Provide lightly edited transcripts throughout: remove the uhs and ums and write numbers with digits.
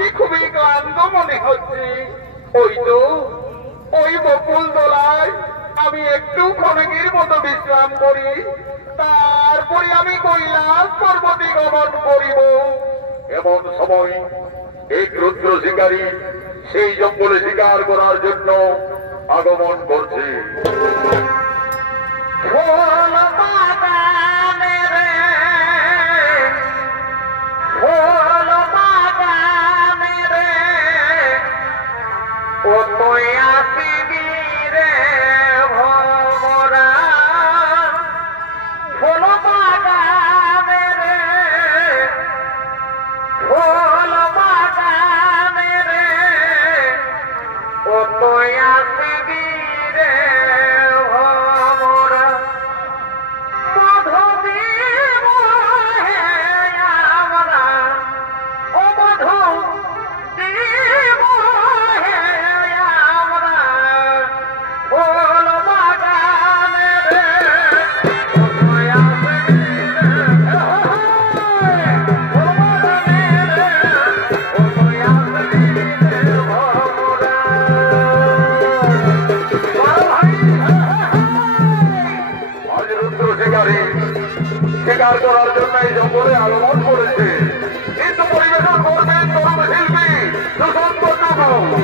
আজকে খুবই ক্লান্ত মনে হচ্ছে। ওই তো ওই বকুল দোলায় আমি একটু ক্ষণিকের মতো বিশ্রাম করি, তারপরে আমি কৈলাস পর্বতে গমন করিব। এমন সময় এক রুদ্র শিকারী সেই জঙ্গলে শিকার করার জন্য আগমন করছে। শিকার করার জন্য এই জঙ্গলে আগমন করেছে, কিন্তু পরিবেশন করবেন তরুণ শিল্পী সুশান্ত টুকু।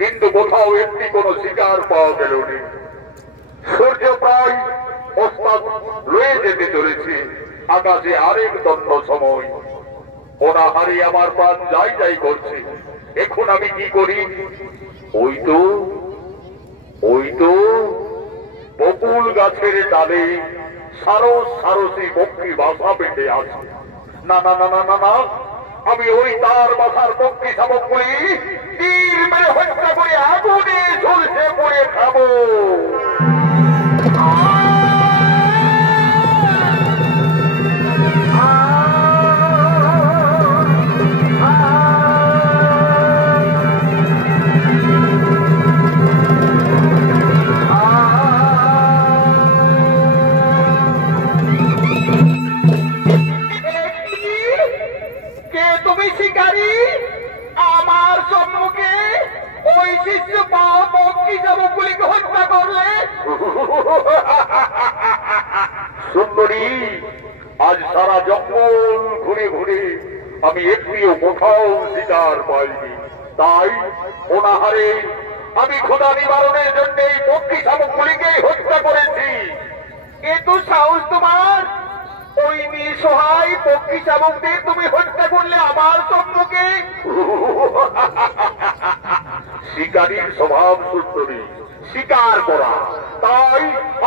কিন্তু কোথাও একটি কোন শিকার পাওয়া গেল না। সূর্য প্রায় অস্তাদ রয়ে যেতে চলেছে, আকাশে আরেক দণ্ড সময়। অনাহারে আমার প্রাণ যাই যাই করছে। এখন আমি কি করি? ওই তো বকুল গাছের ডালে সারস সারসী পক্ষী বাসা পেতে আছে। না না না না না না, আমি ওই তার বাসার পক্ষী শাবকগুলি তীর মেরে হত্যা করে আগুনে ঝলসে পড়ে খাবো। সুন্দরী, আজ সারা জঙ্গল ঘুরে ঘুরে আমি একটিও কোথাও শিকার পাইনি, তাই অনাহারে আমি ক্ষুধা নিবারণের জন্য এই পক্ষী শাবকগুলিকে হত্যা করেছি। এ তো সাহস তোমার! ওই নিঃসহায় পক্ষী শাবকদের তুমি হত্যা করলে আমার সম্মুখে। শিকারীর স্বভাব সুন্দরী, শিকার করা। তাই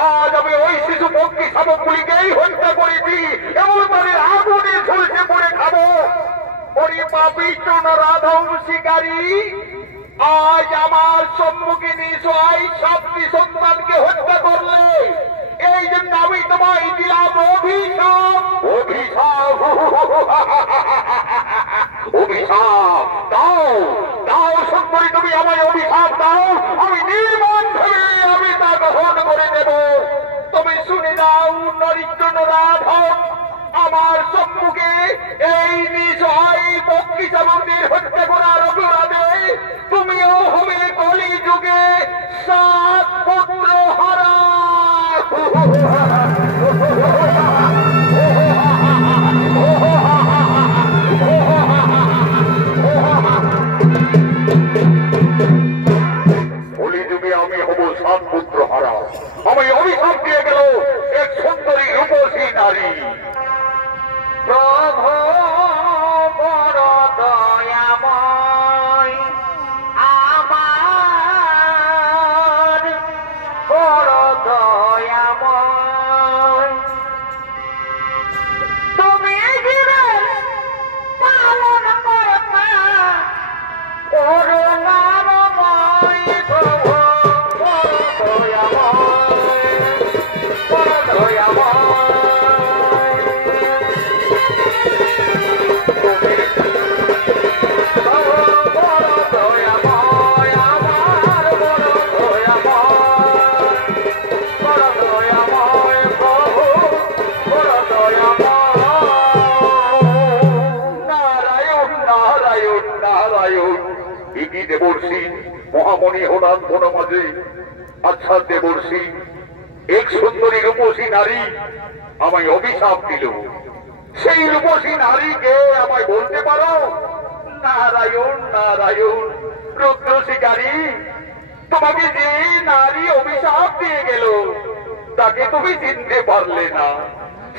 আজ আমি ওই শিশু পক্ষী শাবকগুলিকেই হত্যা করেছি এবং তাদের আগুনে ঝলসে পড়ে খাবো। ওরে পাপিষ্ঠ নরাধম শিকারী, আজ আমার সম্মুখে নিঃসহায় সাতটি সন্তানকে হত্যা করলে, এই জন্য আমি তোমায় দিলাম অভিশাপ। অভিশাপ, অভিশাপ দাও, দাও সুন্দরী, তুমি আমায় অভিশাপ দাও। আমি নির্মম ভাবে আমি তা গ্রহণ করে দেব। তুমি শুনে দাও নরিষ্ঠ নরাধম, আমার সম্মুখে এই নিঃসহায় পক্ষী শাবকদের হত্যা করার অপরাধে তুমিও হবে কলি যুগে সাত পুত্র হারা। কলি যুগে আমি হব সাত পুত্র হারা। আমি অভিশাপ দিয়ে গেল এক সুন্দরী রূপসী নারী। প্রভু বড় দয়াময়, আমার বড় দয়াময়, তুমি জীবন পালন করবা করুণাময়। প্রভু বড় দয়াময়, বড় দয়াময়, দেবর্ষী মহামণি হলাম বনমাঝে। আচ্ছা দেবর্ষী, এক সুন্দরী রূপসী নারী আমায় অভিশাপ দিল। সেই রূপসী নারীকে আমায় বলতে পারো? নারায়ণ নারায়ণ। রুদ্র শিকারী, তোমাকে যে নারী অভিশাপ দিয়ে গেল তাকে তুমি চিনতে পারলে না।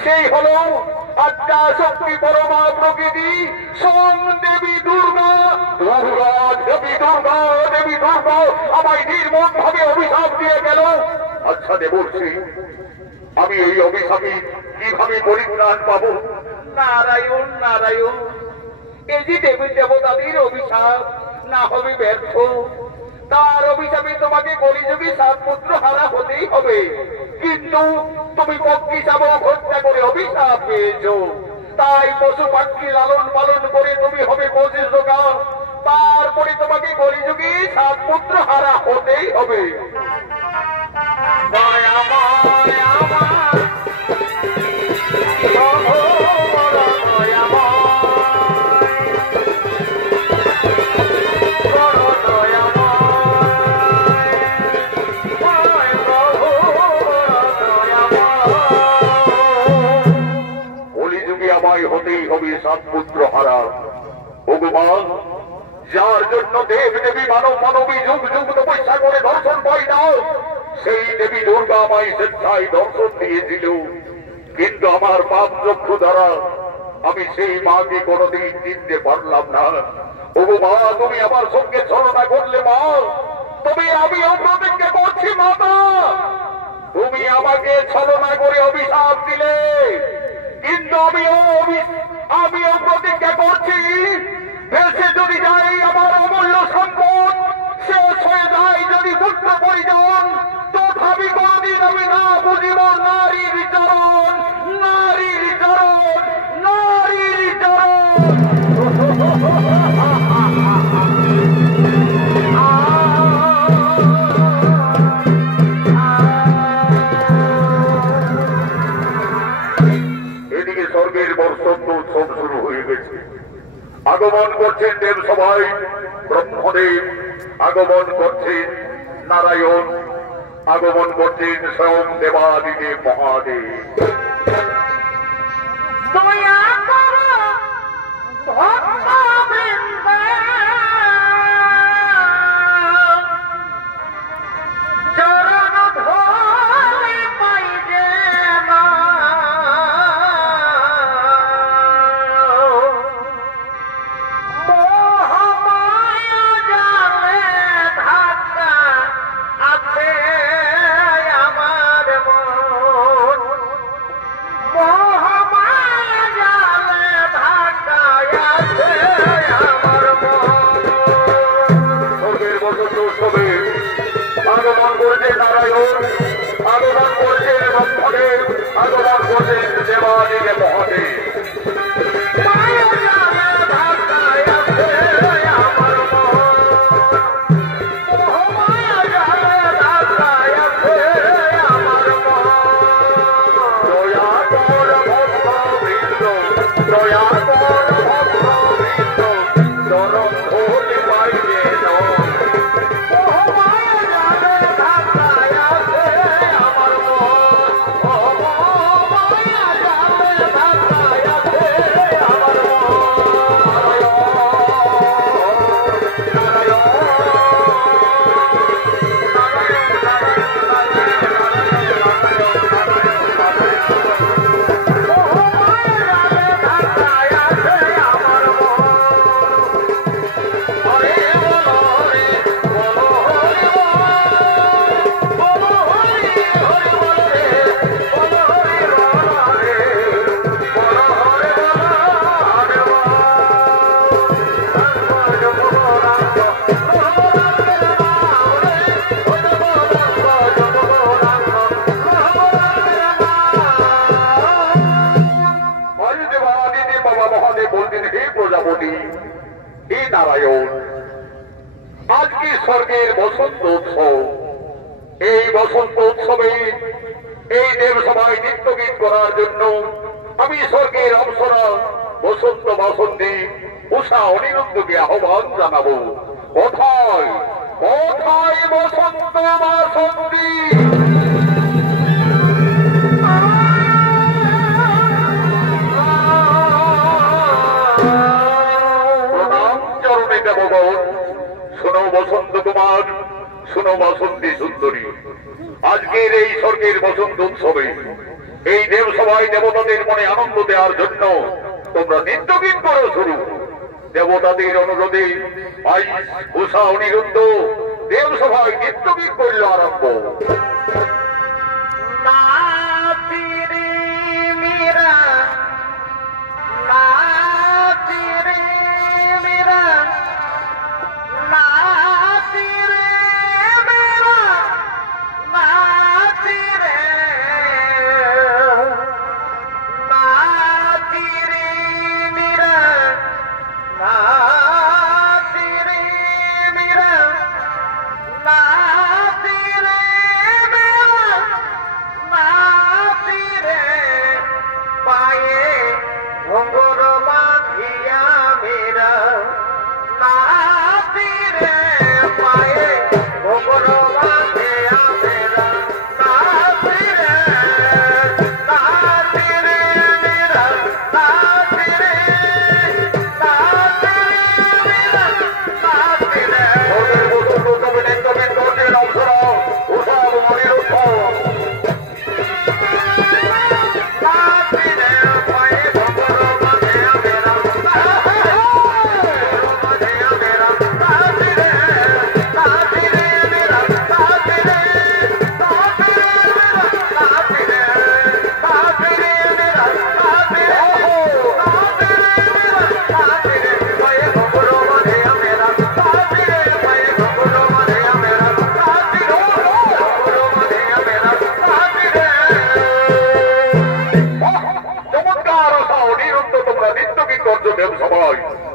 সেই হলো আত্মা শক্তি পরমা প্রকৃতি সোম দেবী দুর্গা। দুর্গা দেবী, দুর্গা দেবী, দুর্গা আমায় নির্মম ভাবে অভিশাপ দিয়ে গেল। আচ্ছা দেবর্ষী, আমি এই অভিশাপে কিভাবে পরিত্রাণ পাবো? নারায়ণ নারায়ণ, এই যে দেবী দেবতাদের অভিশাপ না হবে ব্যর্থ। তার অভিশাপে তোমাকে কলিযুগে সাত পুত্র হারা হতেই হবে। কিন্তু তুমি পক্ষী শাবক হত্যা করে অভিশাপ পেয়েছো, তাই পশু পাখি লালন পালন করে তুমি হবে বশিষ্ঠকা। তারপরে তোমাকে কলিযুগে সাত পুত্র হারা হতেই হবে। হতেই হবে সাত পুত্র হারা। ভগবান, যার জন্য দেব দেবী মানব মানবী যুগ যুগ তপস্যা করে দর্শন পাই দাও, সেই দেবী দুর্গা আমায় স্বেচ্ছায় দর্শন দিয়েছিল। কিন্তু আমার পাপ চক্ষু দ্বারা আমি সেই মাকে কোনদিন চিনতে পারলাম না। ভগবান, তুমি আমার সঙ্গে ছলনা করলে মা। তবে আমিও প্রতিজ্ঞা করছি মাতা, তুমি আমাকে ছলনা করে অভিশাপ দিলে, কিন্তু আমিও প্রতিজ্ঞা করছি, ভেসে যদি যাই আমার অমূল্য সম্পদ, শেষ হয়ে যায় যদি পুত্র পরিজন, তথাপি কোনদিন আমি না বুঝিব নারীর চরণ, নারীর চরণ, নারীর চরণ। উৎসব শুরু হয়ে গেছে। আগমন করছেন দেব সবাই, ব্রহ্মদেব আগমন করছেন, নারায়ণ আগমন করছেন, স্বয়ং দেবাদিদেব মহাদেব। নারায়ণ আগমন করছেন ব্রহ্মদেব, আগমন করছেন দেবাদিকে মহাদেব। আজকে স্বর্গের বসন্ত উৎসব, এই বসন্ত উৎসবে এই দেবসভায় নৃত্যগীত করার জন্য আমি স্বর্গের অপ্সরা বসন্ত বাসন্তী উষা অনিরুদ্ধকে আহ্বান জানাবো। কোথায় কোথায় বসন্ত বাসন্তী? শোনো বসন্ত কুমার, শোনো বসন্তী সুন্দরী, আজকের এই স্বর্গের বসন্ত উৎসবে এই দেবসভায় দেবতাদের মনে আনন্দ দেওয়ার জন্য তোমরা নৃত্যগীত করো শুরু। দেবতাদের অনুরোধে আজ উষা অনিরুদ্ধ দেবসভায় নৃত্যগীত করল আরম্ভ।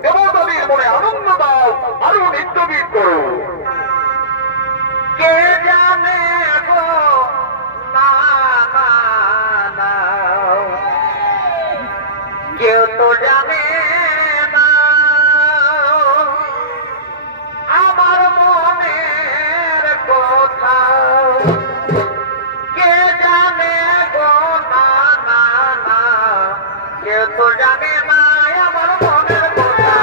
দেবতাদের মনে আনন্দ দাও, আরো নৃত্যগীত করো। কে জানে গো না কেউ তো জানে না আমার মনের কথা। কে জানে গো না কেউ তো জানে না আমার মনের কথা।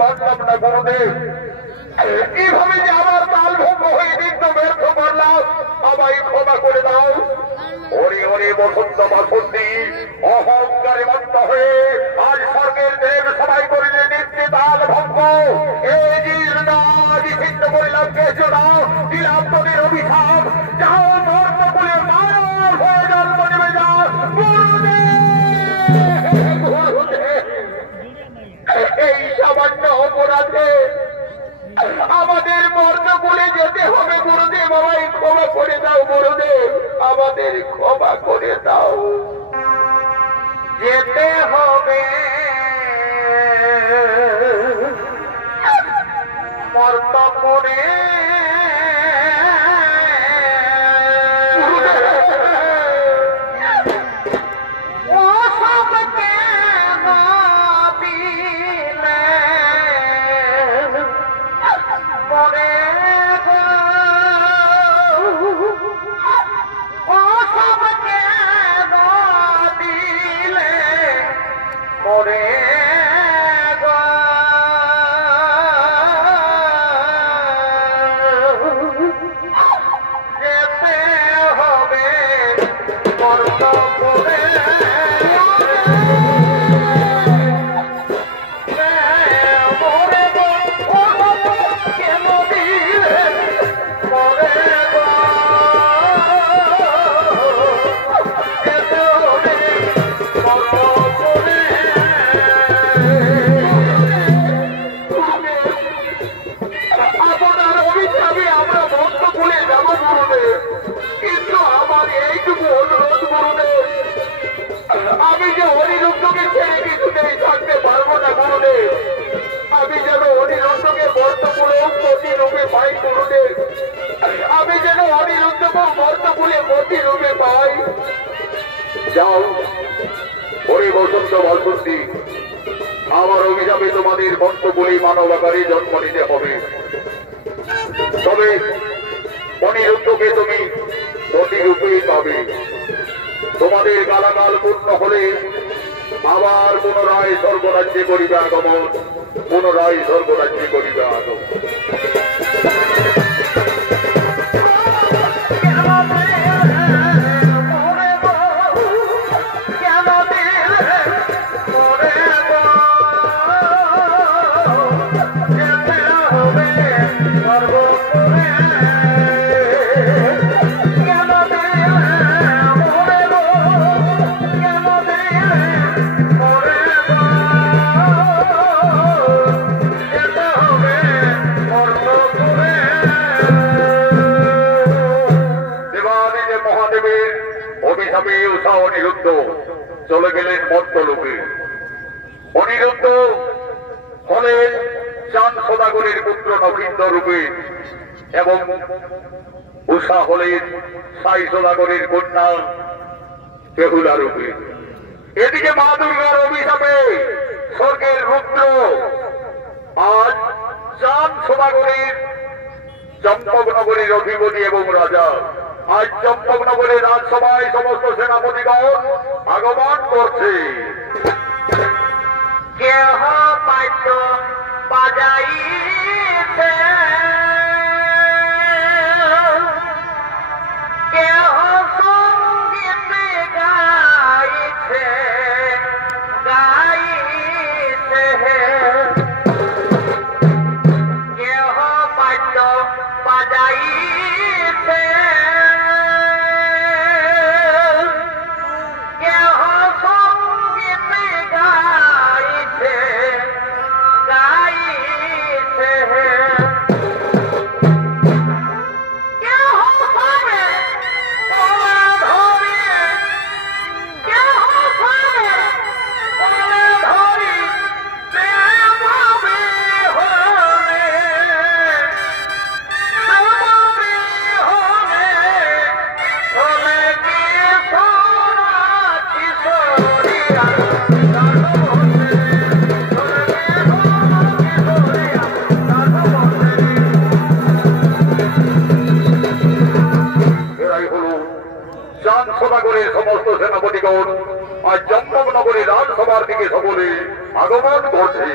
পারলাম না গুরুদেব। এইভাবে যে আমার তাল ভঙ্গ হয়ে দিন ব্যর্থ করলাম, আমায় ক্ষমা করে দাও। ওরে ওরে বসন্ত বাসন্তী অহংকারে মত্ত হয়ে আজ স্বর্গের দেব সবাই করিলে নিত্যে তাল ভঙ্গ। এই জীর্ণ করিলাম কেছ না, দিলাম তোদের অভিশাপ। যাও মর্ম বলে মানব হয়ে জন্ম নেবে যাও। এই সামান্য অপরাধে আমাদের মর্ম বলে যেতে হবে গুরুদেব। আমায় ক্ষমা করে দাও গুরুদেব, আমাদের ক্ষমা করে দাও। যেতে হবে মর্তপুরে। আমি যে অনিরুদ্ধকে ছেড়ে কিছুতেই থাকতে পারবো না গুরুদেব। আমি যেন অনিরুদ্ধকে বর্তপুরে প্রতিরূপে পাই গুরুদেব। আমি যেন অনিরুদ্ধকে বর্তপুরে প্রতিরূপে পাই। যাও ওরে বসন্ত বাসন্তী, আমার অভিশাপে তোমাদের বর্তপুরে মানব আকারে জন্ম নিতে হবে। তবে অনিরুদ্ধকে তুমি প্রতিরূপেই পাবে। তোমাদের গালাগাল পূর্ণ হলে আবার পুনরায় স্বর্গরাজ্যে করিবে আগমন, পুনরায় স্বর্গরাজ্যে করিবে আগমন। অনিরুদ্ধ চলে গেলেন মর্তলোকে। অনিরুদ্ধ হলেন চাঁদ সদাগরের পুত্র নবীন্দ্র রূপে এবং উষা হলেন সাই সদাগরের কন্যা বেহুলা রূপে। এদিকে মা দুর্গার অভিশাপে স্বর্গের রুদ্র আজ চাঁদ সদাগরের চম্পকনগরের অধিপতি এবং রাজা। আজ চম্পকনগরের রাজসভায় সমস্ত সেনাপতিগণ আগমন করছে। কেহ বাদ্য বাজাইছে, কেহ সঙ্গীত গাইছে গাইছে, কেহ বাদ্য বাজাইছে, সমস্ত সেনাপতিগণ আজ চম্পকনগরের রাজসভার দিকে সকলে আগমন করছে।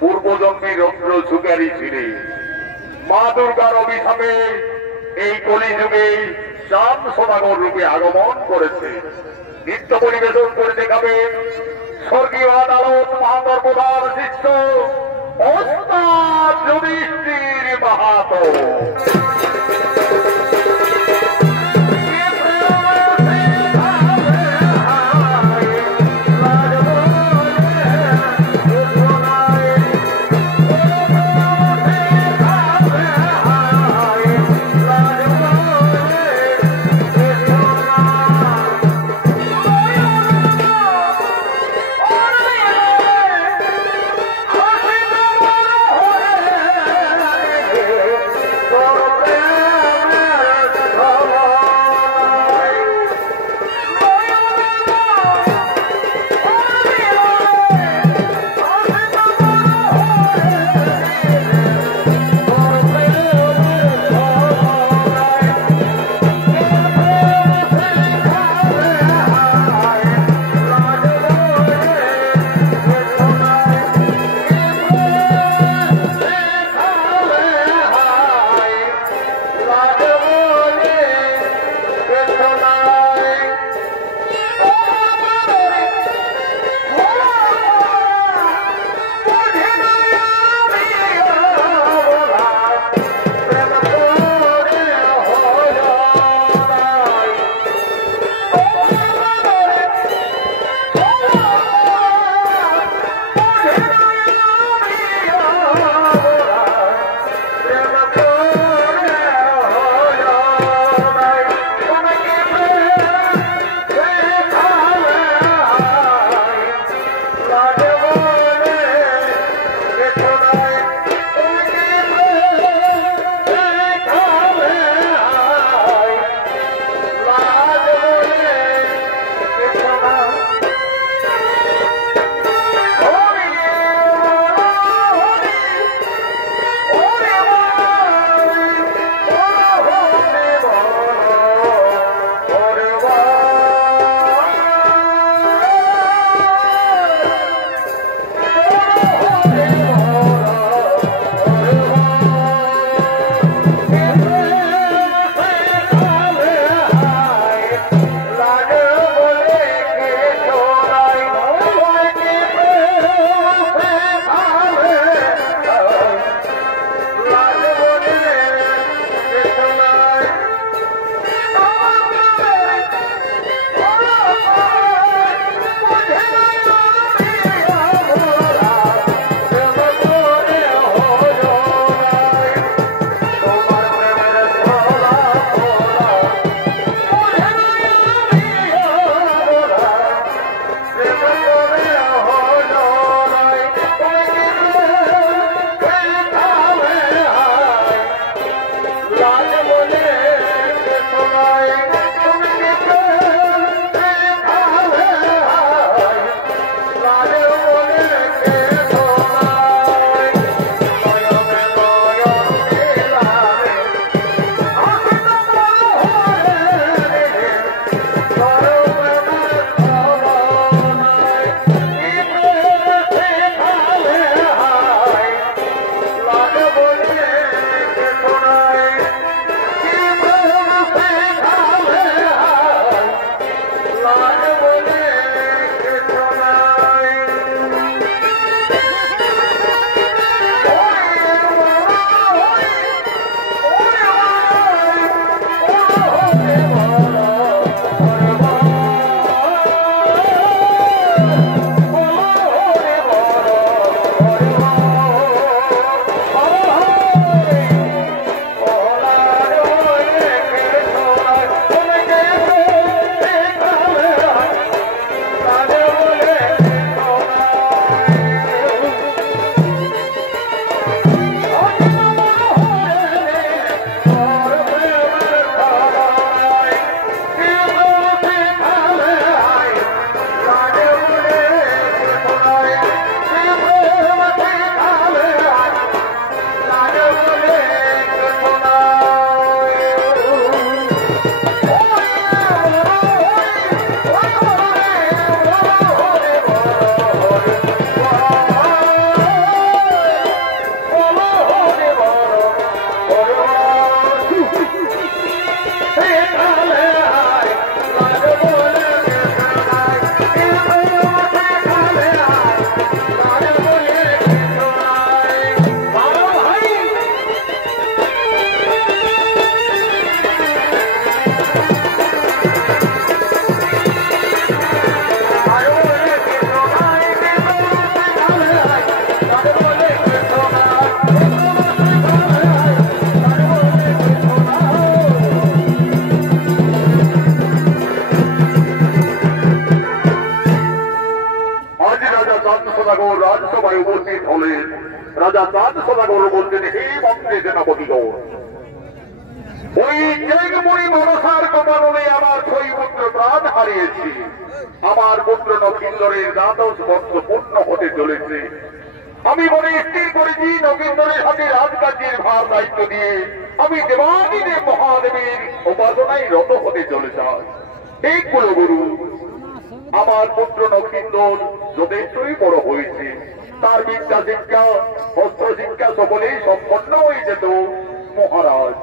পূর্বজন্মের রৌদ্র যুগারী ছিলেন মা দুর্গার অভিশাপে এই কলিযুগে চাঁদ সদাগর রূপে আগমন করেছে। নৃত্য পরিবেশন করে দেখাবেন স্বর্গীয় আদালত মহাকর্মধার শিষ্য ওস্তাদ যুধিষ্ঠির মাহাতো। উপস্থিত হলেন। রাজা চাঁদ সদাগর বলতেন, হে মন্ত্রী সেনাপতিগণ, ওই জেগমণি মনসার কারণে আমার ছয় পুত্র প্রাণ হারিয়েছি। আমার পুত্র নকিন্দরের দ্বাদশ বর্ষ পূর্ণ হতে চলেছে। আমি মনে স্থির করেছি নকিন্দরের হাতে রাজকার্যের ভার দায়িত্ব দিয়ে আমি দেবাদিদেব মহাদেবের উপাসনায় রত হতে চলে যাই। এই কুলগুরু, আমার পুত্র নকিন্দর যথেষ্টই বড় হয়েছে। তার বিদ্যা শিক্ষা, অস্ত্র শিক্ষা সকলেই সম্পন্ন হয়ে যেত। মহারাজ,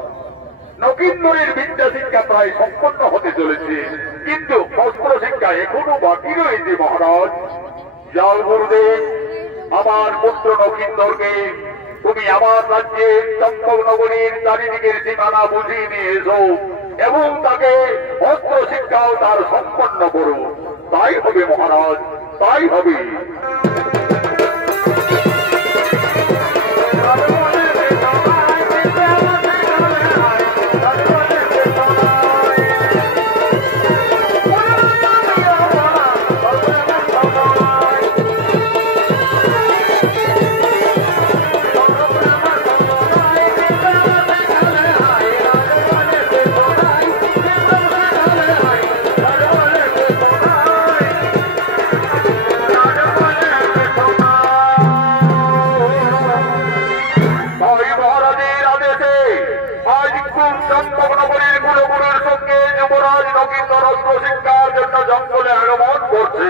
নকিন্দরের বিদ্যা শিক্ষা প্রায় সম্পন্ন হতে চলেছে, কিন্তু অস্ত্র শিক্ষা এখনো বাকি রয়েছে। মহারাজ, যাও গুরুদেব, আমার পুত্র নকিন্দরকে তুমি আমার রাজ্যের চম্পকনগরীর চারিদিকের সীমানা বুঝিয়ে নিয়ে এসো এবং তাকে অস্ত্র শিক্ষাও তার সম্পন্ন করো। তাই হবে মহারাজ, তাই হবে। নকিন্দর অস্ত্র শিক্ষার জন্য জঙ্গলে আগমন করছে।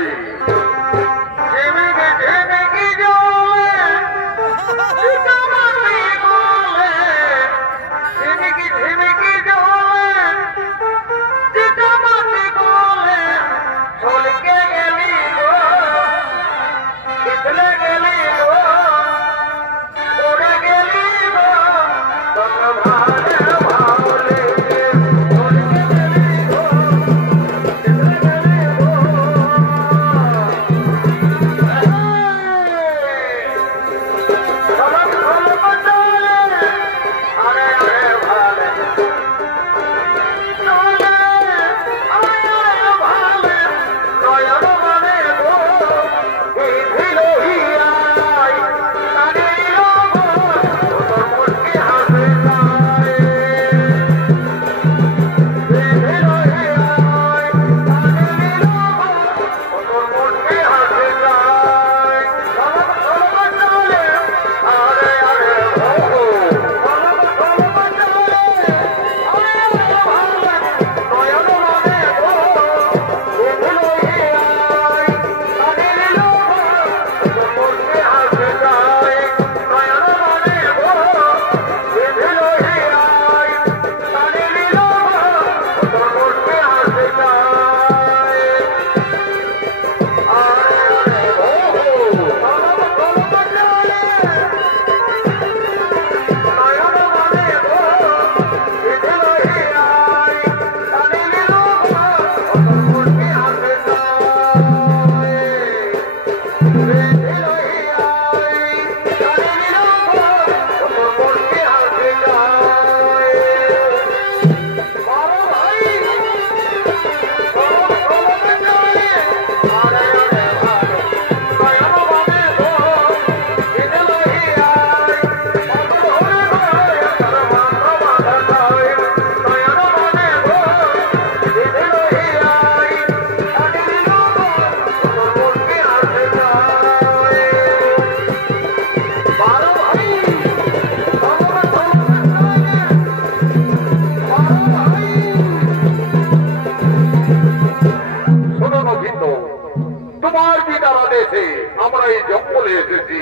আমরা এই জঙ্গলে এসেছি,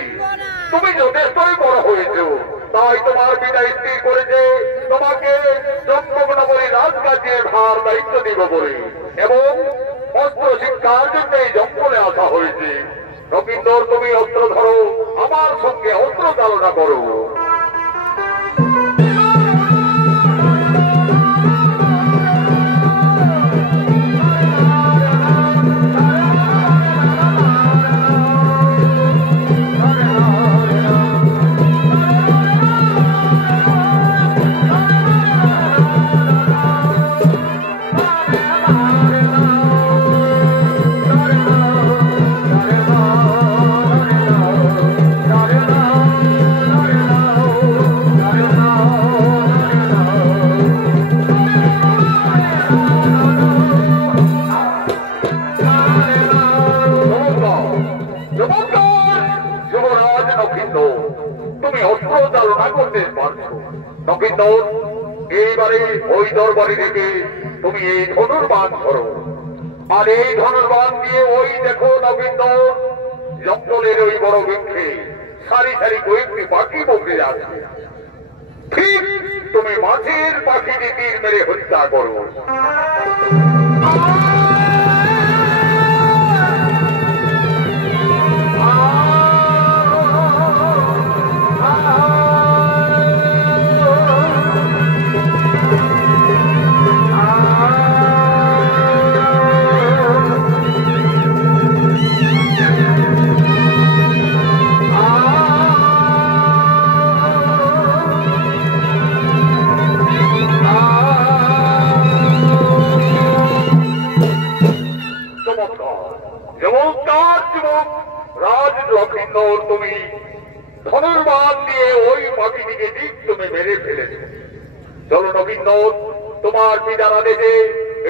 তুমি যথেষ্টই বড় হয়েছ, তাই তোমার পিতা স্থির করেছে তোমাকে চম্পকনগরী রাজকার্যের ভার দায়িত্ব দিব বলে এবং অস্ত্র শিক্ষার জন্য এই জঙ্গলে আসা হয়েছে। নকিন্দর, তুমি অস্ত্র ধরো, আমার সঙ্গে অস্ত্র চালনা করো। তুমি অস্ত্র চালনা করতে পারছো। নকিন্দর, এইবারে ওই দরবারে রেখে তুমি এই ধনুর্বাণ ধরো, আর এই ধনুর্বাণ দিয়ে ওই দেখো নকিন্দর, জঙ্গলের ওই বড় বৃক্ষে সারি সারি কয়েকটি পাখি বকরে আছে। ঠিক তুমি মাছের পাখিটি তীর মেরে হত্যা করো। তুমি ধনুর্বাণ দিয়ে ওই পাখিটিকে ঠিক তুমি মেরে ফেলেছ। চলো নবীন্দর, তোমার পিতার আদেশে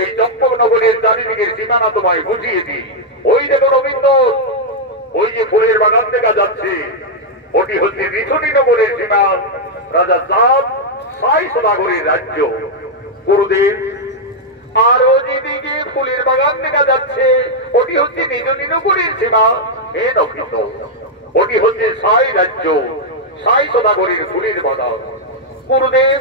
এই চম্পকনগরের চারিদিকের সীমানা তোমায় বুঝিয়ে দিই। ওই দেখো নবীন্দর, ওই যে ফুলের বাগান দেখা যাচ্ছে, ওটি হচ্ছে নিছুটিনগরের সীমা, রাজা চাঁদ সাই সদাগরের রাজ্য। গুরুদেব, আর ও যেদিকে ফুলের বাগান দেখা যাচ্ছে, ওটি হচ্ছে নিজনীনগরের সীমা। হে নবীন্দর, ওটি হচ্ছে সাই রাজ্য, সাই সদাগরের ফুলের বাগান। গুরুদেব,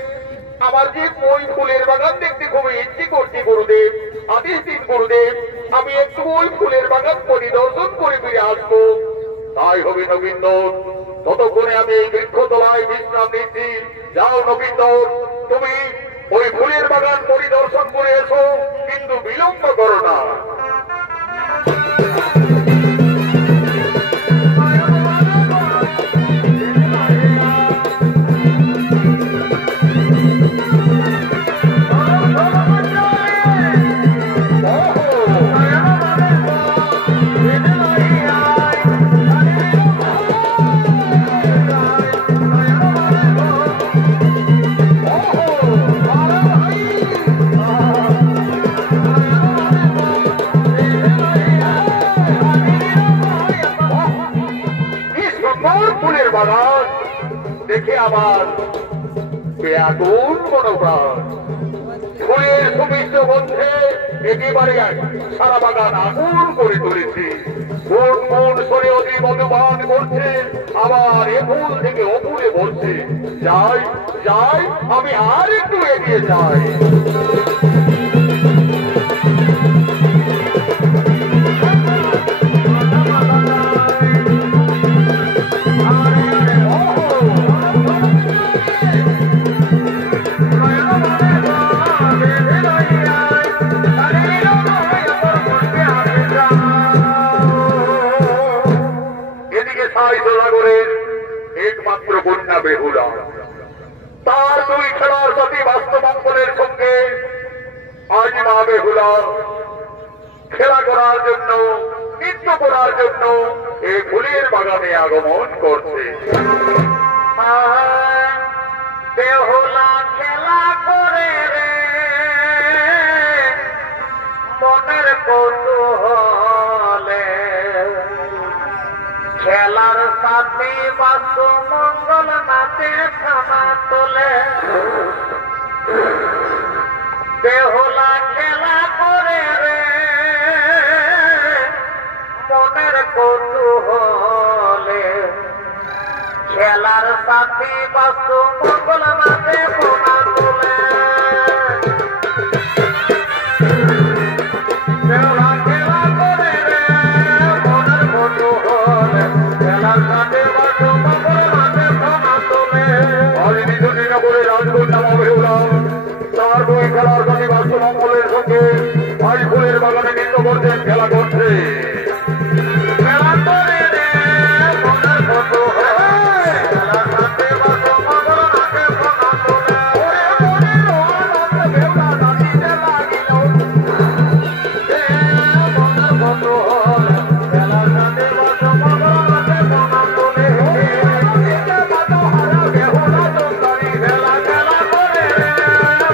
আমার যে ওই ফুলের বাগান দেখতে খুবই ইচ্ছে করছে গুরুদেব, আদেশ দিন গুরুদেব, আমি একটু ওই ফুলের বাগান পরিদর্শন করে ফিরে আসবো। তাই হবে নবীন্দর, ততক্ষণে আমি এই বৃক্ষতলায় বিশ্রাম নিচ্ছি। যাও নবীন্দর, তুমি ওই ফুলের বাগান পরিদর্শন করে এসো, কিন্তু বিলম্ব করো না। দেখে আবার ব্যাকুল মনোপ্রাণ, ফুলের সুমিষ্ট গন্ধে একেবারে সারা বাগান আগুন করে তুলেছে। কোন কোন সরে অতি মধুপান করছে, আবার এ ফুল থেকে ও ফুলে ভরছে। যাই যাই, আমি আর একটু এগিয়ে যাই। একমাত্র কন্যা বেহুলা, তার দুই খেলার প্রতি বাস্তবাঙ্কনের সঙ্গে আজ মা বেহুলা খেলা করার জন্য, নৃত্য করার জন্য এই ফুলের বাগানে আগমন করছে। বেহুলা খেলা করে রে মনের কৌতূহলে, খেলার সাথে বাসু মঙ্গল নাচে থানা তোলে। বেহুলা খেলা করে রে মনের কৌতূহলে, খেলার সাথে বাসু মঙ্গল নাচে থানা তোলে। বেহুলা খেলা করে রে মনের কৌতূহলে, খেলার সাথে বাসু মঙ্গল নাচে থানা তোলে। আজ নিজনীনগরের রাজকন্যা মা বেহুলা তার দুই খেলার সাথে বাসু মঙ্গলের সঙ্গে আজ ফুলের বাগানে নৃত্য করছেন, খেলা করছে। খেলা করে রে মনের কৌতূহলে, খেলার সাথে বাসু মঙ্গল নাচে থানা তোলে। বেহুলা নাচিতে লাগিল, মনের কৌতূহলে, খেলার সাথে বাসু মঙ্গল নাচে থানা তোলে। বেহুলা চন্দ্রী খেলা খেলা করে রে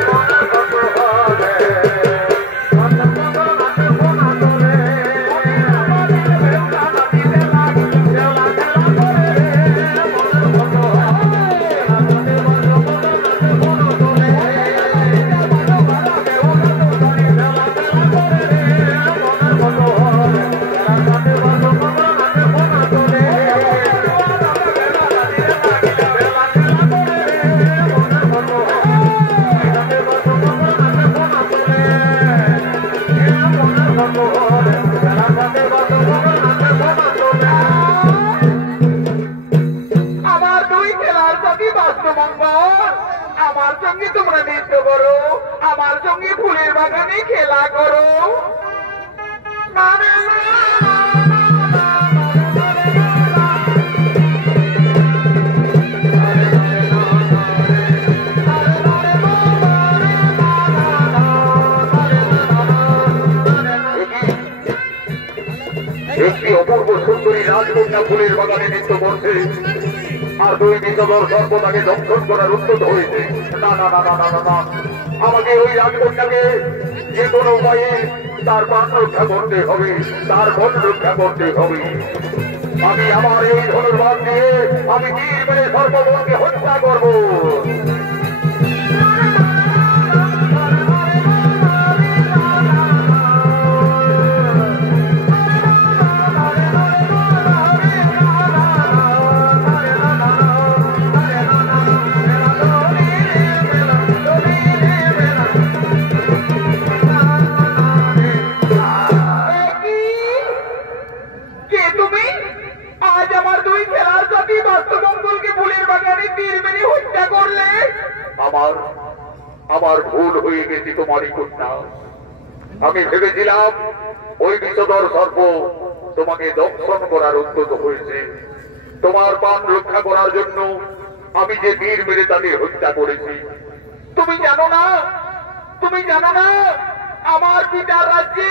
মনের কৌতূহলে, মঙ্গল নাচে থানা তোলে। খেলার সাথে বাস্তবঙ্গল আমার সঙ্গে তোমরা নৃত্য করো, আমার সঙ্গে ফুলের বাগানে খেলা করো। একটি অপূর্ব সুন্দরী রাজকন্যা ফুলের বাগানে নৃত্য করছে, আর দুই বিষধর সর্প তাকে দংশন করার উদ্যত হয়েছে। না না না না না না না, আমাকে ওই রাজকন্যাকে যে কোনো উপায়ে তার প্রাণ রক্ষা করতে হবে, তার মন রক্ষা করতে হবে। আমি আমার এই ধনুর্বাদ দিয়ে আমি তীর মেরে সর্পবনকে হত্যা করবো। আমার ভুল হয়ে গেছে তোমারই কন্যা। আমি ভেবেছিলাম ওই বিষধর সর্প তোমাকে দংশন করার উদ্যত হয়েছে, তোমার প্রাণ রক্ষা করার জন্য আমি যে তীর মেরে তাদের হত্যা করেছি। তুমি জানো না, তুমি জানো না আমার পিতার রাজ্যে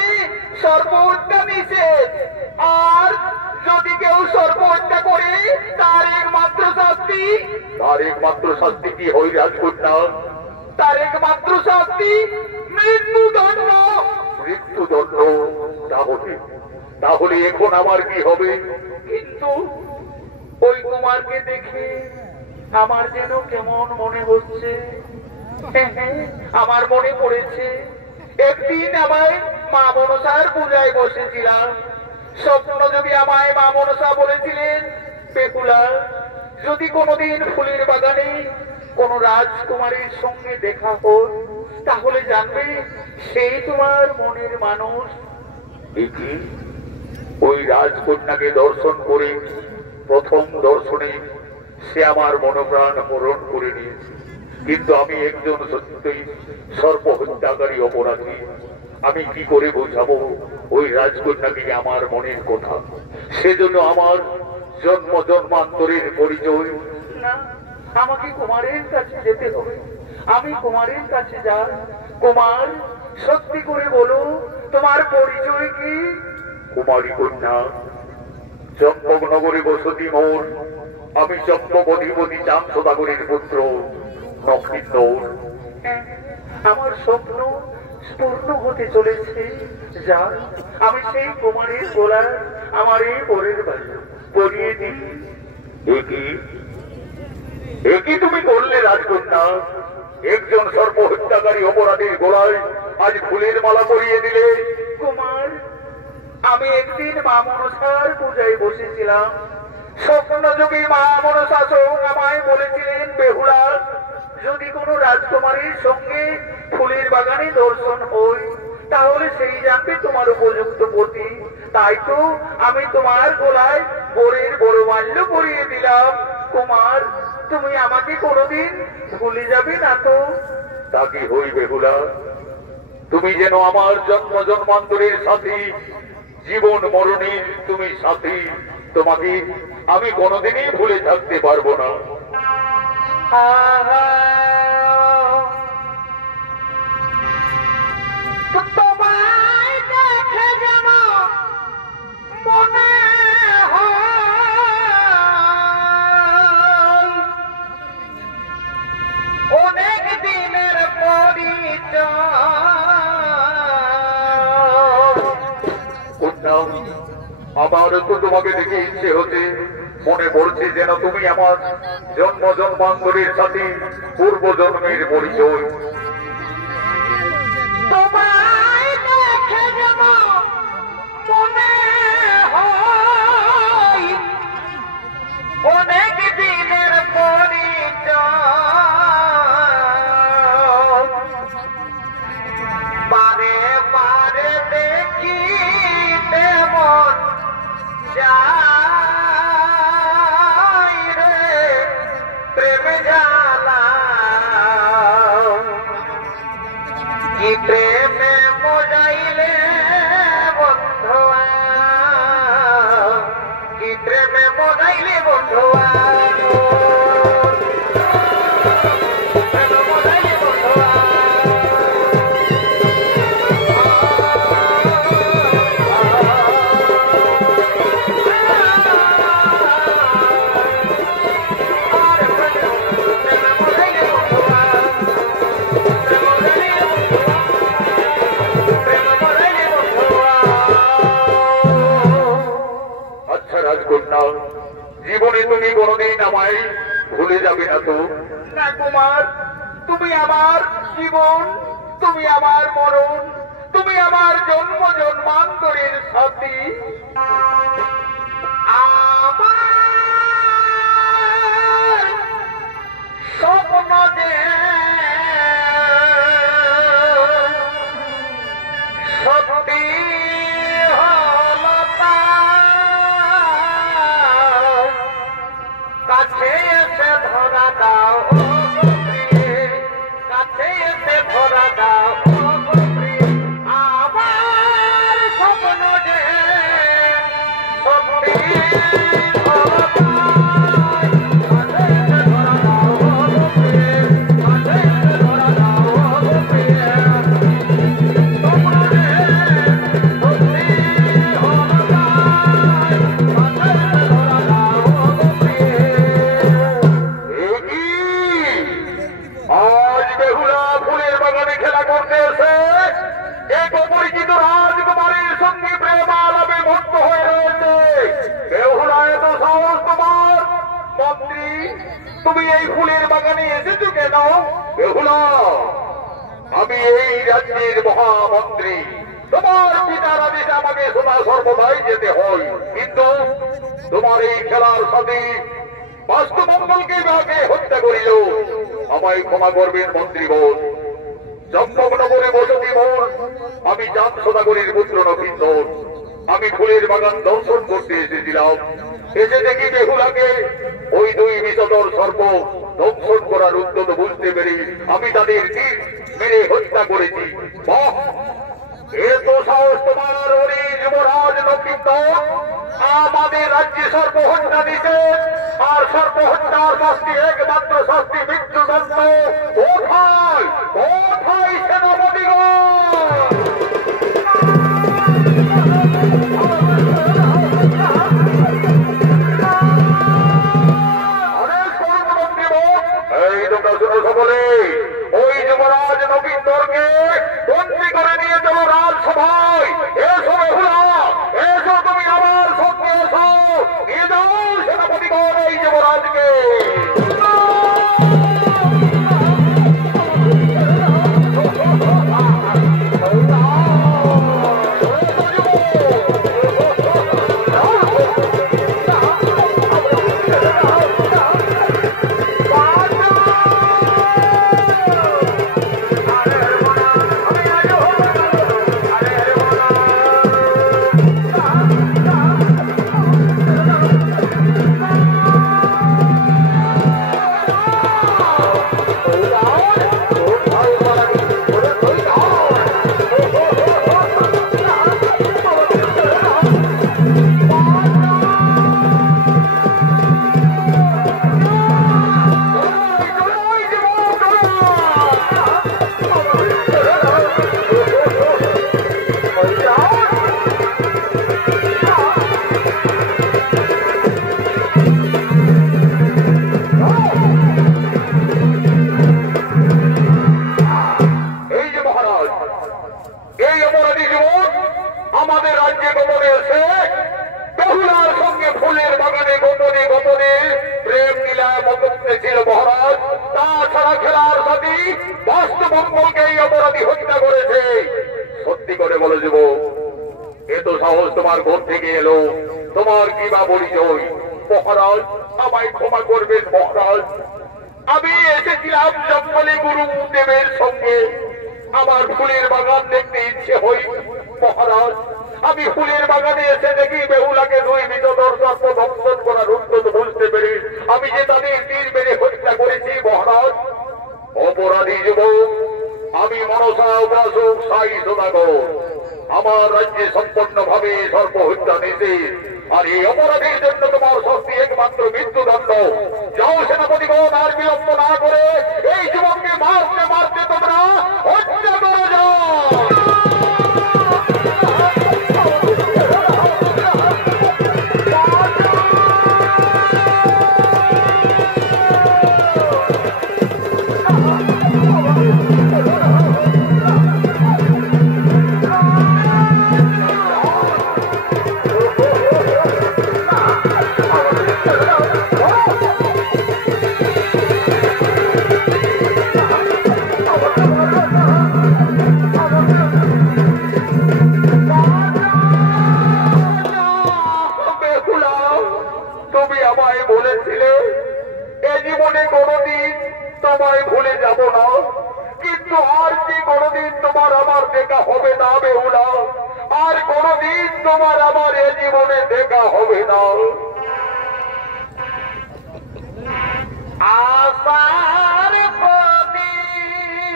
সর্প হত্যা নিষেধ, আর যদি কেউ সর্প হত্যা করে তার একমাত্র শাস্তি কি হয় রাজকন্যা? তার একমাত্র শাস্তি মৃত্যুদণ্ড। মৃত্যুদণ্ড? তাহলে এখন আমার কি হবে? কিন্তু ওই কুমারকে দেখে আমার যেন কেমন মনে হচ্ছে। আমার মনে পড়েছে একদিন আমায় মা মনসার পূজায় বসেছিলাম, স্বপ্ন যদি আমায় মা মনসা বলেছিলেন, বেহুলা যদি কোনোদিন ফুলের বাগানে কোন রাজকুমারীর সঙ্গে দেখা হোক তাহলে জানবে সেই তোমার মনের মানুষ। ওই রাজকন্যাকে দর্শন করে প্রথম দর্শনে সে আমার মনোপ্রাণ হরণ করে নিয়েছে, কিন্তু আমি একজন সত্যই সর্প হত্যাকারী অপরাধী। আমি কি করে বোঝাবো ওই রাজকন্যাকে আমার মনের কথা? সেজন্য আমার জন্ম জন্মান্তরের পরিচয়। না, আমাকে কুমারের কাছে যেতে হবে। আমি কুমারের কাছে যাই। কুমার, সত্যি করে বলো তোমার পরিচয় কি? কুমারী কন্যা, চম্পকনগরে বসতি মোর। আমি চম্পক-অধিপতি চাঁদ-সদাগরের পুত্র নক্ষত্র। আমার স্বপ্ন পূর্ণ হতে চলেছে। যা, আমি সেই কুমারের গোলা আমার এই পরের বাড়ি পরিয়ে দিই। একই তুমি করলে রাজকন্যা? একজন সর্প হত্যাকারী অপরাধীর গোলায় আজ ফুলের মালা পরিয়ে দিলে? কুমার, আমি একদিন মা মনসার পূজায় বসেছিলাম। স্বপ্ন যোগী মা মনসা আমায় বলেছিলেন, বেহুলা যদি কোনো রাজকুমারীর সঙ্গে ফুলের বাগানে দর্শন হই তাহলে সেই জানবে তোমার উপযুক্ত পতি। তাই তো আমি তোমার গলায় বরের বড়মাল্য পরিয়ে দিলাম। কুমার, তুমি আমাকে কোনোদিন ভুলে যাবে না তো? তা কি হই বেহুলা, তুমি যেন আমার জন্ম জন্মান্তরের সাথী, জীবন মরণের তুমি সাথী। তোমাকে আমি কোনোদিনই ভুলে থাকতে পারবো না। তোমায় দেখে যেন মনে অনেক দিনের পরিচয়। আমার তো তোমাকে দেখে ইচ্ছে হতে মনে পড়ছে যেন তুমি আমার জন্ম জন্মান্তরের সাথে পূর্ব জন্মের পরিচয়। তোমায় দেখে যেন মনে হয় অনেক দিনের পরিচয়। বারে বারে দেখি তেমন যাই রে প্রেম জালা কি প্রেমে মজাইলে বন্ধুয়া কি প্রেমে মজাইলে বন্ধুয়া জীবনে তুমি কোনদিন আমায় ভুলে যাবে না তো? না কুমার, তুমি আমার জীবন, তুমি আমার মরণ, তুমি আমার জন্ম জন্মান্তরের সাথী। আমার স্বপ্ন যে সত্যি কাছে এসে ধরা দাও, কাছে এসে ধরা দাও, আমার স্বপ্ন যে সত্যি তুমি এই ফুলের বাগানে এসেছো কেন? বেহুলা, আমি এই রাজ্যের মহামন্ত্রী, তোমার পিতার আদেশে আমাকে সদা সর্বদাই যেতে হয়, কিন্তু তোমার এই খেলার সাথে বাস্তুমঙ্গলকে আমাকে হত্যা করিল। আমায় ক্ষমা করবেন মন্ত্রীগণ। চম্পকনগরে বসতি মোর, আমি চাঁদ সদাগরের পুত্র নবীন্দর। আমি ফুলের বাগান দর্শন করতে এসেছিলাম। এসে দেখি বেহুলাকে ওই দুই বিষধর সর্প দংশন করার উদ্যত বুঝতে পেরে আমি তাদের তীর মেরে হত্যা করেছি। বাহ, এত সাহস তোমার! ওরে যুবরাজ নবীন্দর, আমাদের রাজ্যে সর্প হত্যা দিছে, আর সর্প হত্যার শাস্তি একমাত্র শাস্তি মৃত্যুদণ্ড। কোথায় কোথায় সেনাপতিগণ? সকলে ওই যুবরাজ নবীন্দরকে বন্দী করে নিয়ে চলো রাজসভায়। এসো বেহুলা, এসো, তুমি আমার সঙ্গে এসো। নিয়ে যাও সেনাপতিগণ এই যুবরাজকে। তোমার ঘর থেকে এলো, তোমার কি বা পরিচয়? মহারাজ, আমায় ক্ষমা করবেন মহারাজ, আমি এসেছিলাম জঙ্গলে গুরুদেবের সঙ্গে। আমার ফুলের বাগান দেখতে ইচ্ছে হই মহারাজ। আমি ফুলের বাগানে এসে দেখি বেহুলাকে দুই বিষধর সর্প দংশন করার উদ্যত বুঝতে পেরে আমি যে তাদের তীর মেরে হত্যা উপাসক সাই সদাগর আমার রাজ্যে সম্পূর্ণভাবে সর্বহত্যা নিষেধ। আর এই অপরাধের জন্য তোমার শাস্তি একমাত্র মৃত্যুদণ্ড। যাও সেনাপতিগণ, আর বিলম্ব না করে এই যুবককে মারতে মারতে তোমরা হত্যা করে যাও। তুমি আমায় বলেছিলে এ জীবনে কোনদিন তোমায় ভুলে যাব না, কিন্তু আর কি কোনদিন তোমার আমার দেখা হবে না বেহুলা? আর কোনদিন তোমার আমার এ জীবনে দেখা হবে না। আশার প্রদীপ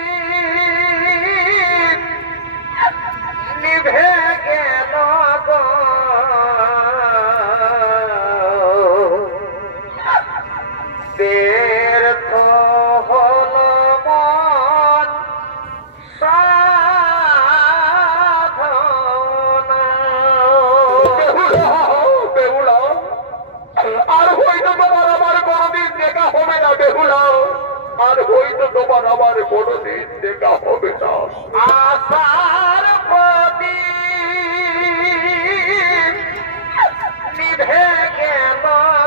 নিভে গেল গো, ব্যর্থ হল মন সাধনা। বেহুলা, আর হয়তো তোমার আমার কোনদিন দেখা হবে না বেহুলা, আর হয়তো তোমার আমার কোনদিন দেখা হবে না। আশার প্রদীপ নিভে গেল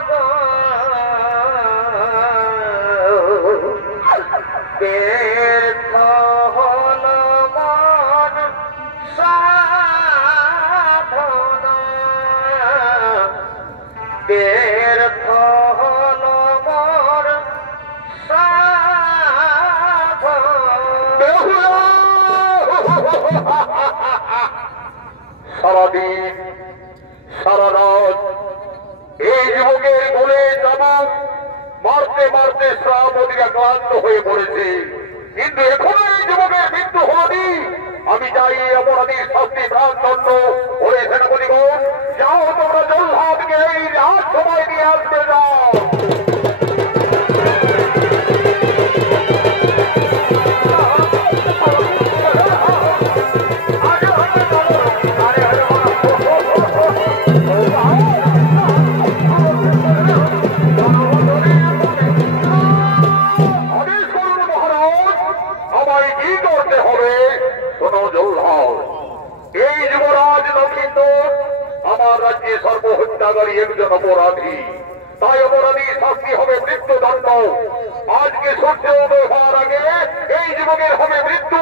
গো, ব্যর্থ হল মন সাধনা, ব্যর্থ হল মন সারাদিন সারা রাত এই যুবকের বলে চাবুক মারতে মারতে শ্রাবতীরা ক্লান্ত হয়ে পড়েছে, কিন্তু এখনো এই যুবকের মৃত্যু হয়নি। আমি চাই অপরাধীর শাস্তি প্রাণদণ্ড। ওরে সেনাপতিগণ, যাও তোমরা জল্লাদকে এই রাত সময় নিয়ে আসবে যাও। আমার রাজ্যে সর্বহত্যাকারী একজন অপরাধী, তাই অপরাধীর শাস্তি হবে মৃত্যুদণ্ড। আজকে সূর্য উদয় হওয়ার আগে এই যুবকের হবে মৃত্যু।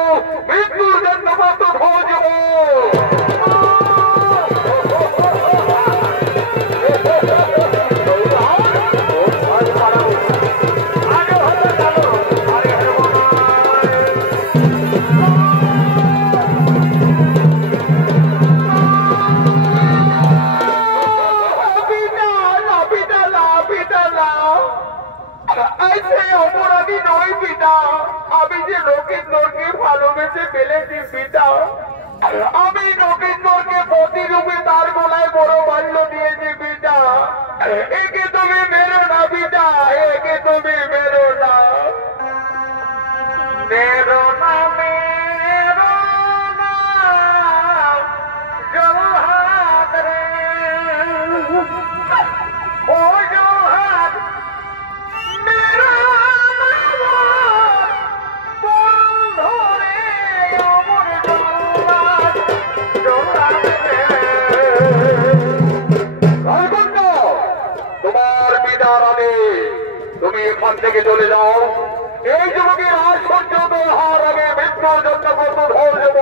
মৃত্যুর জন্য প্রস্তুত হও যুবক। অপরাধী নয় পিতা, আমি যে নগেন্দ্রকে ভালোবেসে ফেলেছি পিতা। আমি নগেন্দ্রকে প্রতিরূপে তার গলায় বড় বাল্য দিয়েছি পিতা। একে তুমি মেরো না পিতা, একে তুমি মেরো না, মেরো না, মেরো না জলহাত রে, ও জলহাত মেরো না বন্ধুরে, অমর জলহাত, জলহাত রে। তোমার বিদার আগে তুমি এখান থেকে চলে যাও। এই যুবকের আজ সহ্য হওয়ার আগে মৃত্যুর জন্য প্রস্তুত হয়ে যাব।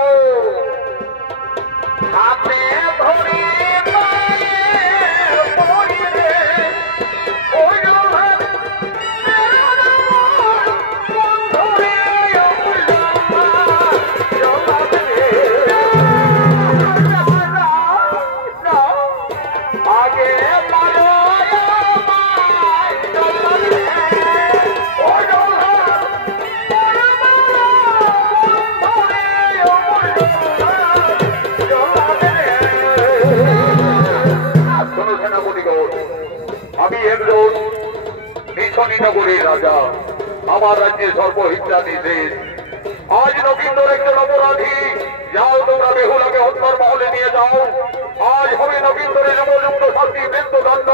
হাতে ধরে পায়ে পড়ি রে, ও জলহাত মেরো না বন্ধুরে, অমর জলহাত, জলহাত রে। আগে পালো আমায় জলহাত রে, ও জলহাত মেরো না বন্ধুরে, নগরীর রাজা, আমার রাজ্যে সর্বহিংসা নিষেধ। আজ নবীন্দর একজন অপরাধী, যাও তোমরা বেহুলাকে হত্যার মহলে নিয়ে যাও। আজ হবে নবীন্দরের উপযুক্ত শাস্তি, মৃত্যুদণ্ড।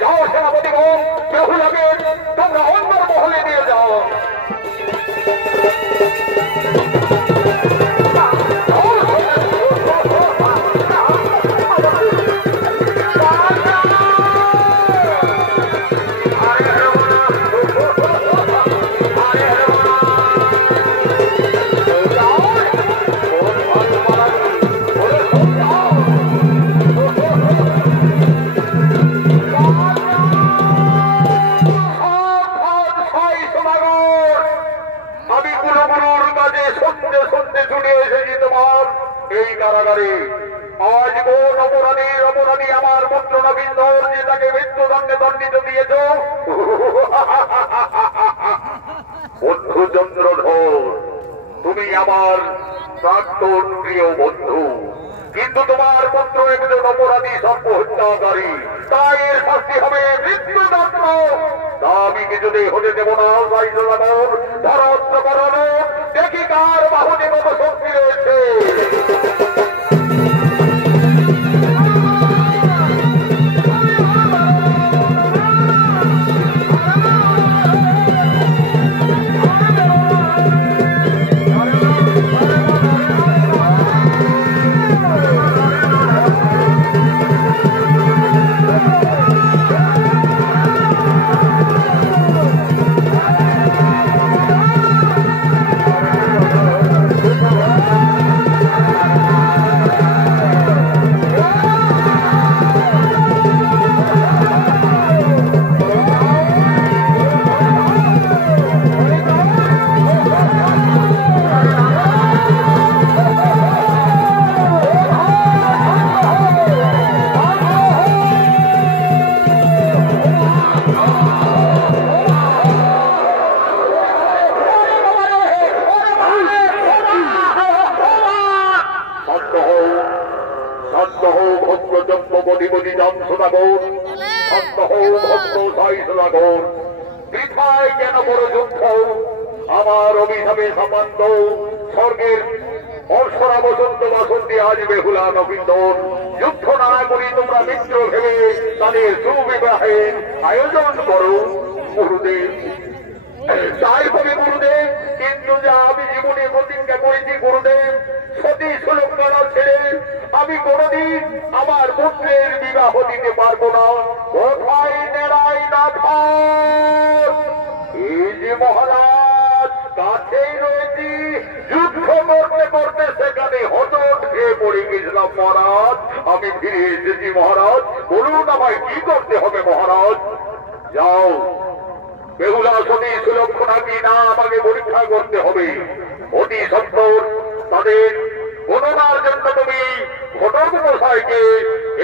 যাও সেনাপতিগণ, বেহুলাকে তোমরা হত্যার মহলে নিয়ে যাও। এই কারাগারে আজ কোন অপরাধী আমার পুত্র নবীন্দর, যে তাকে মৃত্যুদণ্ডে দণ্ডিত দিয়েছ। বন্ধু চন্দ্রধর, তুমি আমার প্রাক্তন প্রিয় বন্ধু, কিন্তু তোমার পুত্র একজন অপরাধী, সর্বহত্যাকারী। তাই এর শাস্তি হবে মৃত্যুদণ্ড। তা আমি কিছুতেই হতে দেব না। ধরত্ব করানো, দেখি কার বাহুতে কত শক্তি রয়েছে। আমার অভিশাপে সম্বন্ধ স্বর্গের অর্ষরা বসন্ত বাসন্তী আজ বেহুলা নবীন্দর। যুদ্ধ না করি তোমরা মিত্র ভেবে তাদের সুবিবাহের আয়োজন করো গুরুদেব। তাই বলি গুরুদেব, কিন্তু যা আমি জীবনে প্রতিজ্ঞা করেছি গুরুদেব, সতী সুলক্ষণা ছেড়ে আমি কোনদিন আমার পুত্রের বিবাহ দিতে পারবো না। কোথায় নেড়াই না এই যে মহারাজ কাছেই রয়েছি, যুদ্ধ করতে করতে সেখানে হঠাৎ খেয়ে পড়ে গেছিলাম মহারাজ। আমি ফিরে এসেছি মহারাজ, বলুন আমায় কি করতে হবে মহারাজ। যাও বেহুলা সতী সুলক্ষণা কি না আমাকে পরীক্ষা করতে হবে। অতি সত্তর তাদের গণনার জন্য তুমি ঘটক মশাইকে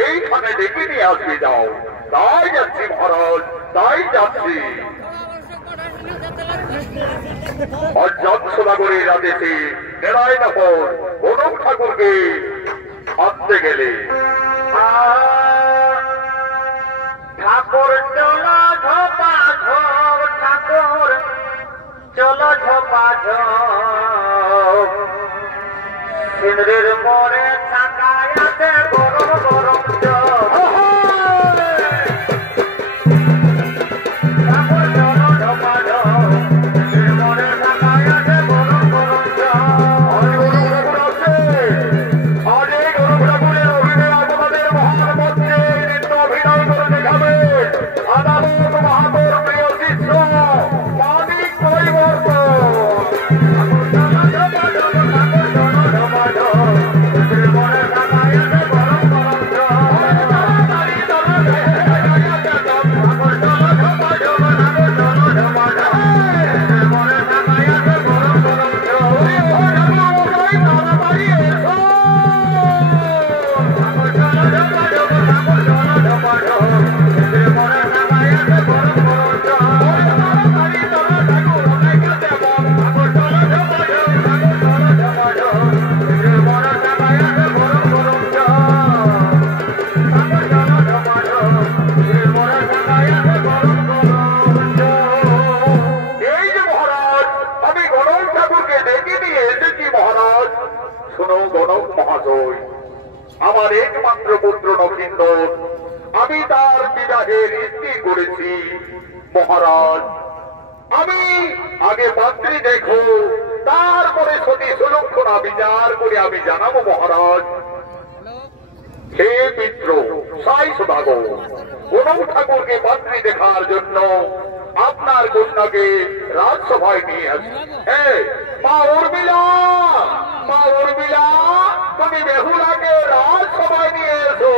এইখানে ডেকে নিয়ে আসবে। যাও। তাই যাচ্ছি মহারাজ, তাই যাচ্ছি। অজ্ঞানগরের আদেশে নেড়াইনগর গণক ঠাকুরকে আনতে গেলে ঠাকুর চলো ঝোপা ঝোপ, ঠাকুর চলো ঝোপা ঝোপ, সিঁদুরের মোড়ে থাকায় আছে গরম গরম চোখ। ঠাকুর চলো ঝোপা ঝোপ, সিঁদুরের মোড়ে থাকায় আছে গরম গরম চোখ। আজ এই গরম ঠাকুরের অভিনয় আপনাদের মহান মঞ্চে নৃত্য অভিনয় করে দেখাবে আদালত মহাপুর প্রিয় শিষ্য মানিক পরিবর্তন। ঠাকুর চলো ঝোপা ঝোপ, ঠাকুর চলো ঝোপা ঝোপ, সিঁদুরের মোড়ে থাকায় আছে গরম মহাশয়, আমার একমাত্র পুত্র নবীন্দর, আমি তার বিবাহের ইতি করেছি মহারাজ। আমি আগে পাত্রী দেখো, তারপরে সতী সুলক্ষণা বিচার করে আমি জানাবো মহারাজ। হে মিত্র সাই সদাগর, গণক ঠাকুরকে পাত্রী দেখার জন্য আপনার কন্যাকে রাজসভায় নিয়ে আসি। মা উর্মিলা, মা উর্মিলা, তুমি বেহুলাকে রাজসভায় নিয়ে এসো।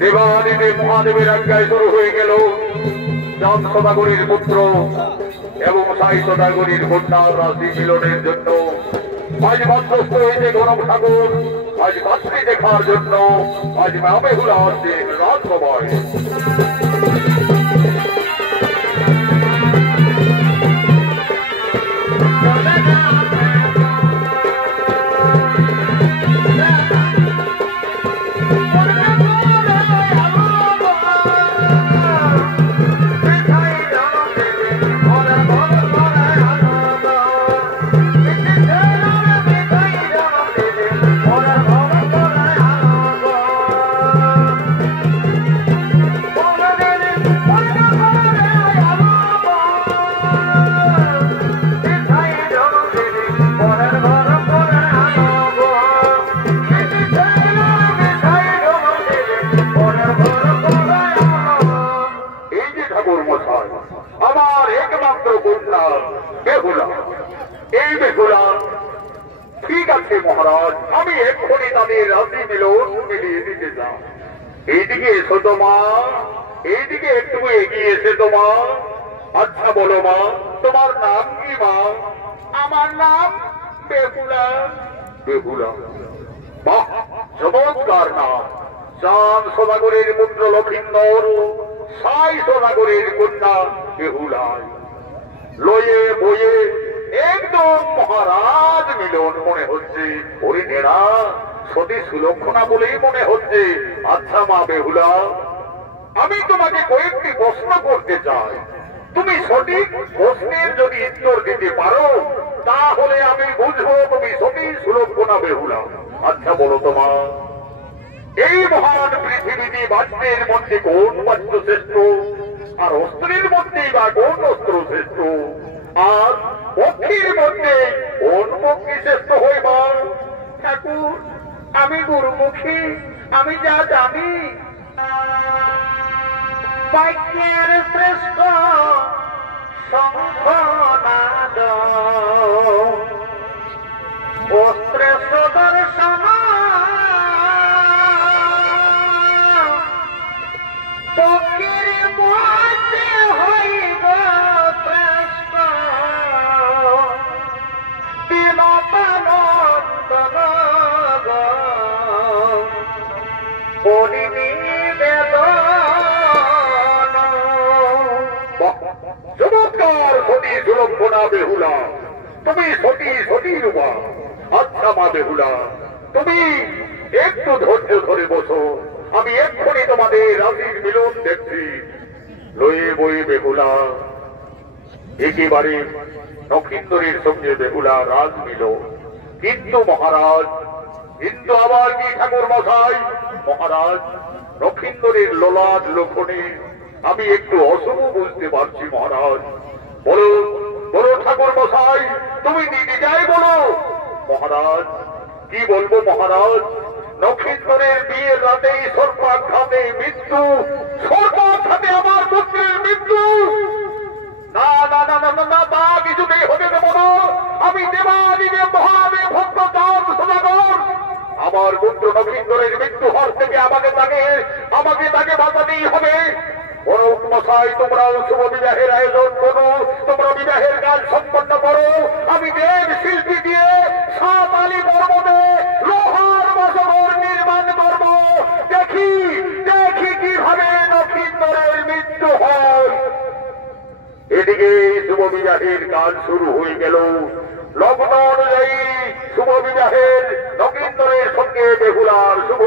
দেবাদিদেব মহাদেবের আজ্ঞায় শুরু হয়ে গেল চাঁদ সদাগরের পুত্র এবং সাই সদাগরের কন্যা রাশি মিলনের জন্য। আজ মধ্যস্থ হয়েছে গণক ঠাকুর, আজ পাত্রী দেখার জন্য আজ মা বেহুলা আসছেন রাজসভায়। আমার একমাত্র কন্যা বেহুলা, এই বেহুলা ঠিক আছে মহারাজ, আমি এক্ষুনি তাদের রাশি মিলন মিলিয়ে দিতে চাই। এইদিকে এসো তো মা, এইদিকে একটু এগিয়ে এসে তো মা। আচ্ছা বলো মা, তোমার নাম কি মা? আমার নাম বেহুলা। বেহুলা, বাহ চমৎকার নাম। চাঁদ সদাগরের পুত্র লক্ষিন্দর, সাই সদাগরের কন্যা বেহুলা, লয়ে বয়ে একদম মহারাজ মিলন মনে হচ্ছে। ওরে নেড়া সতী সুলক্ষণা বলেই মনে হচ্ছে। আচ্ছা মা বেহুলা, আমি তোমাকে কয়েকটি প্রশ্ন করতে চাই। তুমি সঠিক প্রশ্নের যদি উত্তর দিতে পারো তাহলে আমি বুঝবো তুমি সতী সুলক্ষণা বেহুলা। আচ্ছা বলো তোমার, এই মহান পৃথিবীতে বাদ্যের মধ্যে কোন বাদ্য শ্রেষ্ঠ, আর অস্ত্রের মধ্যে বা কোন অস্ত্র শ্রেষ্ঠ, আর পক্ষীর মধ্যে কোন পক্ষী শ্রেষ্ঠ হইবা? ঠাকুর, আমি গুরুমুখী, আমি যা জানি বাক্যের শ্রেষ্ঠ শঙ্খনাদ, অস্ত্রে সুদর্শন, পক্ষীর মধ্যে হইব শ্রেষ্ঠ বিলপানন্দন চমৎকার সতী সুলক্ষণা বেহুলা, তুমি সতী সতী রূপা। আচ্ছা মা বেহুলা, তুমি একটু ধৈর্য ধরে বসো, আমি এক্ষুনি তোমাদের রাশির মিলন দেখছি। লয়ে বয়ে বেহুলা, একেবারে নক্ষিন্দরের সঙ্গে বেহুলা রাজ মিল। কিন্তু মহারাজ, কিন্তু আবার কি ঠাকুর মশাই? মহারাজ, নক্ষিন্দরের লোলাদ লোখনে আমি একটু অশুভ বুঝতে পারছি মহারাজ। বলো বলো ঠাকুর মশাই, তুমি নিজেই বলো। মহারাজ, কি বলবো মহারাজ? নক্ষিন্দরের বিয়ের রাতেই সর্বাঘাতে মৃত্যু, সর্বাঘাতে আমার পুত্রের মৃত্যু। না না না না না, তা কিছুতেই হতে দেব না। আমি দেবাদিদেব মহাদেব ভক্ত চাঁদ সদাগর, আমার পুত্র নক্ষিন্দরের মৃত্যু হওয়ার থেকে আমাকে তাকে বাঁচাতেই হবে। বরং মশাই, তোমরা শুভ বিবাহের আয়োজন করো, তোমরা বিবাহের কাজ সম্পন্ন করো। আমি দেব শিল্পী দিয়ে সাতালি পর্বতে লোহার বাসঘর নির্মাণ করব। দেখি কিভাবে নক্ষিন্দরের মৃত্যু হয়। এদিকে শুভ বিবাহের কাজ শুরু হয়ে গেল। লগ্ন অনুযায়ী শুভ বিবাহের নগেন্দ্রের সঙ্গে বেহুলার শুভ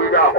বিবাহ।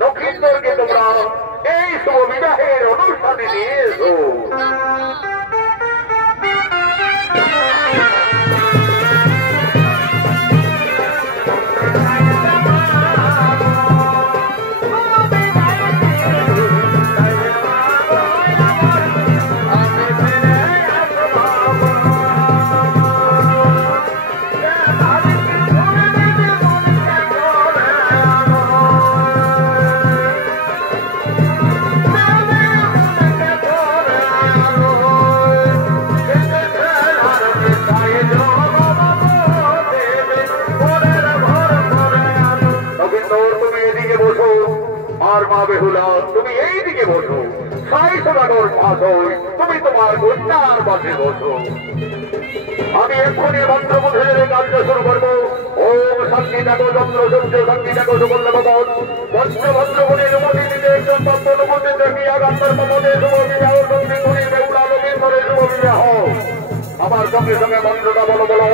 নক্ষত্রকে তোমরা এই শুভ বিবাহের অনুষ্ঠানে নিয়ে এসো। আর মা বেহুলা তুমি এই দিকে বসো, সাই সোনাগর পাশ হই, তুমি তোমার কন্যার পাশে বসো। আমি এক্ষুনি মন্ত্রমুধের কার্য শুরু করবো। ওম শান্তি থাকো চন্দ্র সূর্য শান্তি থাকো সুবর্ণ ভগবান পঞ্চভদ্রগুণী অনুমতি দিতে একজন তত্ত্ব অনুমতি দেখিয়া গান্ধার মমতে শুভ বিবাহ সন্ধিগুণী বেহুলা নবীনরে শুভ বিবাহ। আমার সঙ্গে সঙ্গে মন্ত্রটা বলো বলো।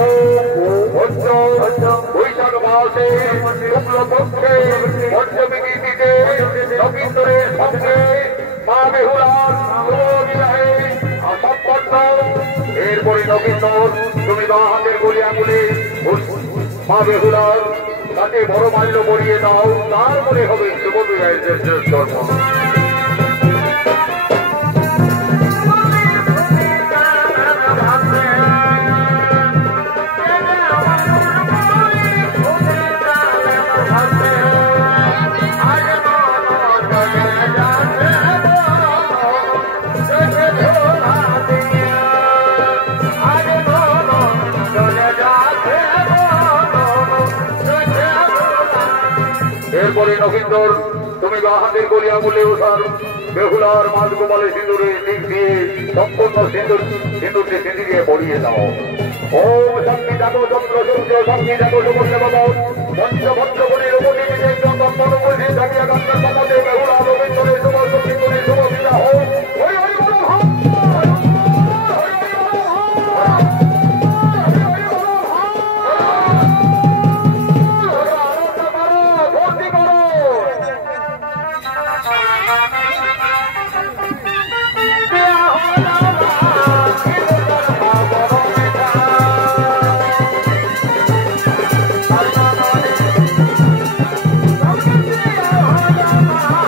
বৈশাখ মাসে শুক্ল পক্ষে পঞ্চমী তিথিতে নবীনরের সঙ্গে মা বেহুলার শুভ বিবাহে সম্পন্ন। এরপরে নবীনর তুমি বা হাতের গলি আঙুলে মা বেহুলার তাতে বড় মাল্য পরিয়ে দাও, তারপরে হবে শুভ বিবাহের জন্ম। এরপরে নগেন্দর তুমি বা হাতের গলি আঙুলে ওঠার বেহুলার মাঝ গোপালের সিঁদুরের দিক দিয়ে সম্পূর্ণ সিঁদুরটি সিঁদুরে পড়িয়ে দাও। ওম শান্তি থাকো চন্দ্র সূর্য শান্তি থাকো সুবর্ণ ভগবান পঞ্চভদ্রগুণীর উপরে একজন তত্ত্ব উপস্থিত থাকিয়া গান্ধার মমতে বেহুলা নগেন্দরের শুভ সঙ্গীগুণীর শুভ বিবাহ। Oh,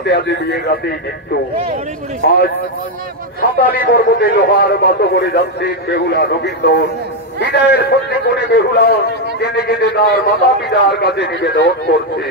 সাথে আজ বিয়ের রাতেই মৃত্যু। আজ সাঁতালি পর্বতে লোহার বাস করে যাচ্ছে বেহুলা রবীন্দ্র। বিদায়ের সত্যি করে বেহুলা কেঁদে কেঁদে তার মাতা পিতার কাছে নিবেদন করছে।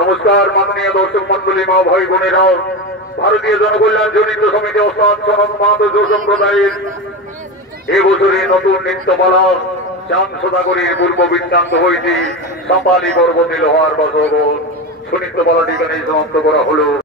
নমস্কার মাননীয় দর্শক মন্ডলী, মা ভাই বোনেরা, ভারতীয় জনকল্যাণ জনিত সমিতি ওস্তাদ সনদ মাহাতো সম্প্রদায়ের এবছরে নতুন নৃত্যমালা চাঁদ সদাগরীর পূর্ব বৃত্তান্ত হইতে সাঁতালি পর্বতে লোহার বাসবন সুনৃত্যমালাটি এখানে সমাপ্ত করা হলো।